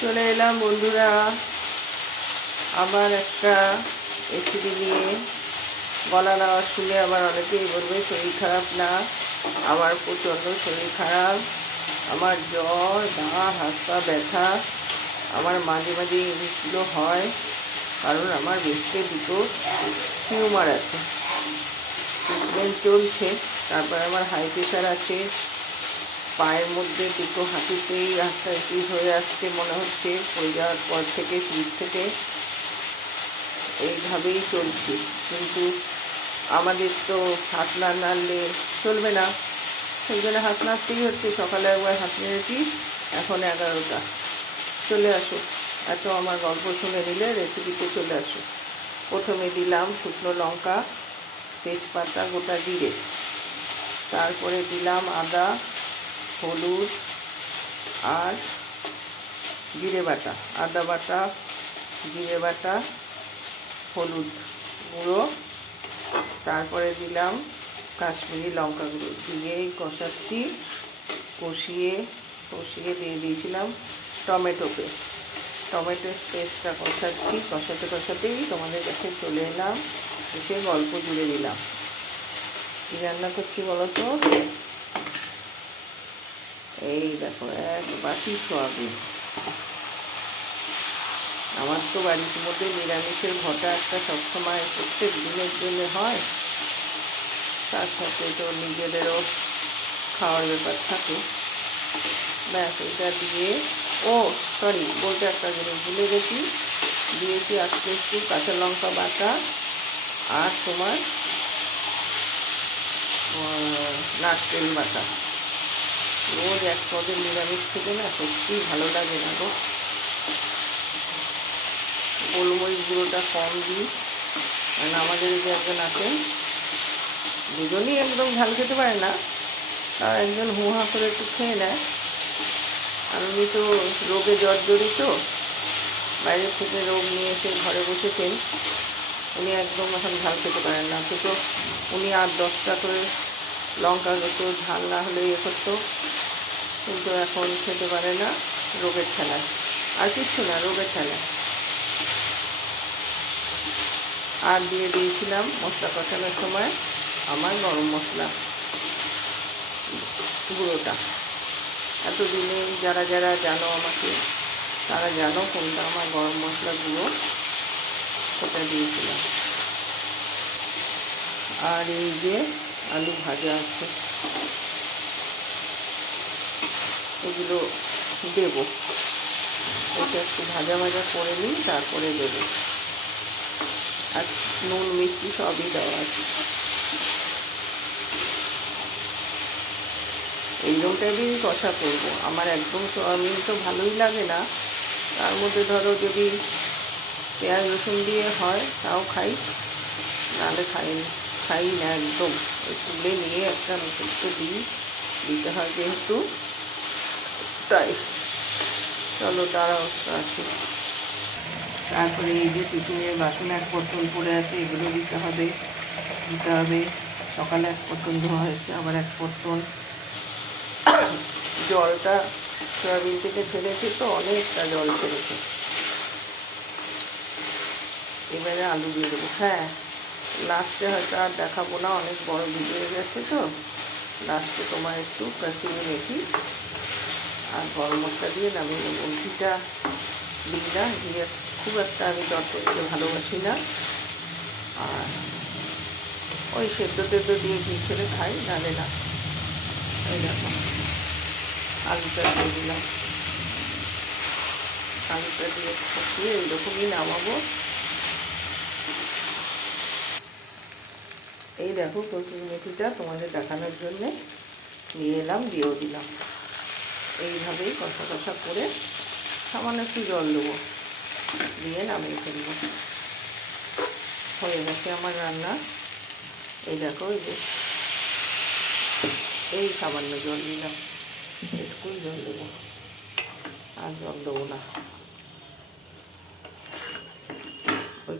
চলে এলাম বন্ধুরা আবার একটা রেসিপি নিয়ে। গলার আওয়াজ শুনে আবার অনেকেই বলবে শরীর খারাপ না। আমার প্রচণ্ড শরীর খারাপ, আমার জ্বর, গা হাত পা ব্যথা, আমার মাঝে মাঝে এগুলো হয় কারণ আমার বেশকে দুটো টিউমার আছে, ট্রিটমেন্ট চলছে। তারপরে আমার হাই প্রেশার আছে, পায়ের মধ্যে দুটো হাঁটুতেই আর্থ্রাইটিস হয়ে আসছে মনে হচ্ছে পড়ে যাওয়ার পর থেকে, শীত থেকে। এইভাবেই চলছে, কিন্তু আমাদের তো হাত না নাড়লে চলবে না, সেই জন্য হাত নাড়তেই হচ্ছে। সকালে একবার হাত নেড়েছি, এখন 11টা। চলে আসো, এত আমার গল্প শুনে নিলে রেসিপিতে চলে আসো। প্রথমে দিলাম শুকনো লঙ্কা, তেজপাতা, গোটা জিরে, তারপরে দিলাম আদা, হলুদ আর জিরে বাটা, আদা বাটা, জিরে বাটা, হলুদ গুঁড়ো, তারপরে দিলাম কাশ্মীরি লঙ্কা গুঁড়ো, দিয়ে কষাচ্ছি। কষিয়ে দিয়ে দিয়েছিলাম টমেটো পেস্ট। টমেটো পেস্টটা কষাতেই তোমাদের কাছে চলে এলাম, এসে গল্প জুড়ে দিলাম। কী রান্না করছি বলো তো? এই দেখো, এক বাটি সয়াবিন। আমার তো বাড়ির মধ্যে নিরামিষের ঘটা একটা সবসময় প্রত্যেক দিনের জন্য হয়, তার সাথে তো নিজেদেরও খাওয়ার ব্যাপার থাকে। ব্যাস, এটা দিয়ে বলতে একটা জিনিস ভুলে গেছি, দিয়েছি আজকে একটু কাঁচা লঙ্কা বাটা আর তোমার নারকেল বাটা। রোজ এক পদের নিরামিষ থেকে না সত্যিই ভালো লাগে না গো। গোলমরিচ গুঁড়োটা কম দিই, কারণ আমাদের যে একজন আছেন, দুজনই একদম ঝাল খেতে পারে না, আর একজন হুহা করে একটু খেয়ে নেয়। আর উনি তো রোগে জর্জরিত, বাইরে থেকে রোগ নিয়ে এসে ঘরে বসেছেন। উনি একদম এখন ঝাল খেতে পারেন না, তো উনি 8-10টা করে লঙ্কা যত ঝাল না হলে করতো, কিন্তু এখন খেতে পারে না রোগের ঠেলায়। আর কিচ্ছু না, রোগের ঠেলায়। আর দিয়ে দিয়েছিলাম মশলা কষানোর সময় আমার গরম মশলা গুঁড়োটা। এতদিনে যারা যারা জানো আমাকে, তারা জানো কোনটা আমার গরম মশলা গুঁড়ো, ওটা দিয়েছিলাম। আর এই যে আলু ভাজা আছে, এগুলো দেবো। এটা একটু ভাজা ভাজা করে নিই, তারপরে দেবো। আর নুন মিষ্টি সবই দেওয়া আছে। এইরকম টাইপেরই কষা করবো। আমার একদম সয়াবিন তো ভালোই লাগে না, তার মধ্যে ধরো যদি পেঁয়াজ রসুন দিয়ে হয় তাও খাই, নাহলে খাই না একদম। ওই তুলে নিয়ে একটা একটু দিতে হয় যেহেতু, তাই। চলো দাঁড়াও, আছি। তারপরে এই যে টিফিনের বাসন এক পটল পড়ে আছে, এগুলো দিতে হবে। সকালে এক পটল ধোয়া হয়েছে, আবার এক পটল। জলটা সয়াবিন থেকে ছেড়েছে, তো অনেকটা জল ছেড়েছে। এবারে আলু দিয়ে দেবো। হ্যাঁ, লাস্টে হয়তো আর দেখাবো না, অনেক বড় ভিডিও হয়ে গেছে, তো লাস্টে তোমার একটু কাসুরি মেথি আর গরম মশলা দিয়ে নামিয়ে নেবো। ঘিটা দিই না, ঘিরে খুব একটা আমি তরকারিতে ভালোবাসি না। আর ওই সেদ্ধ দিয়ে ঘি ছেড়ে খাই, নাহলে না। এই দেখো, আলুটা দিয়ে দিলাম। আলুটা দিয়ে কষিয়ে এইরকমই নামাবো। এই দেখো, কসুরি মেথিটা তোমাদের দেখানোর জন্যে নিয়ে এলাম, দিয়েও দিলাম। এইভাবেই কষা করে সামান্য একটু জল দেবো, দিয়ে নামিয়ে ফেলবো। হয়ে গেছে আমার রান্না। এই দেখো, এই সামান্য জল দিলাম, একটু জল দেবো, আর জল দেবো না। ওই